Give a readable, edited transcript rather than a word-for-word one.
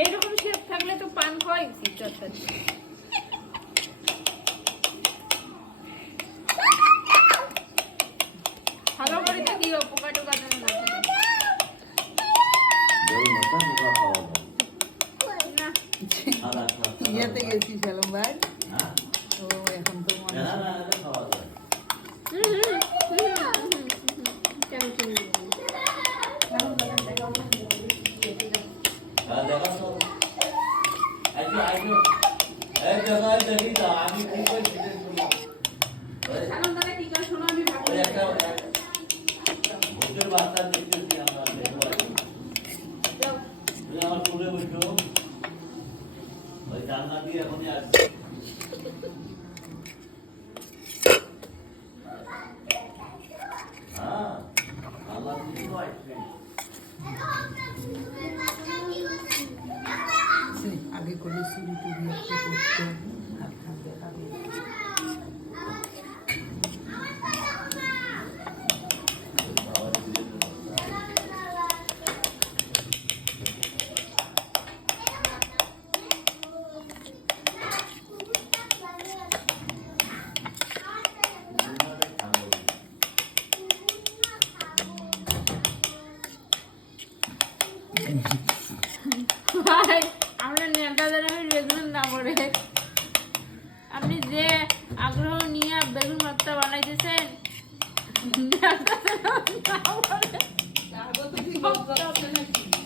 এরকম শেপ থাকলে তো পান খাওয়াই উচিত তরকারি। ভালো করে দিও পোকা টোকা যেন না থাকে। ইয়েতে গেছি সেলম ভাই, তো এখন তো মনে আগে করে চুরি টুরি একটা করতো, হাত খান দেখাবে। ভাই আমরা নেতাদের আমি বেগুন না করে, আপনি যে আগ্রহ নিয়ে বেগুন ভর্তা বানাইতেছেন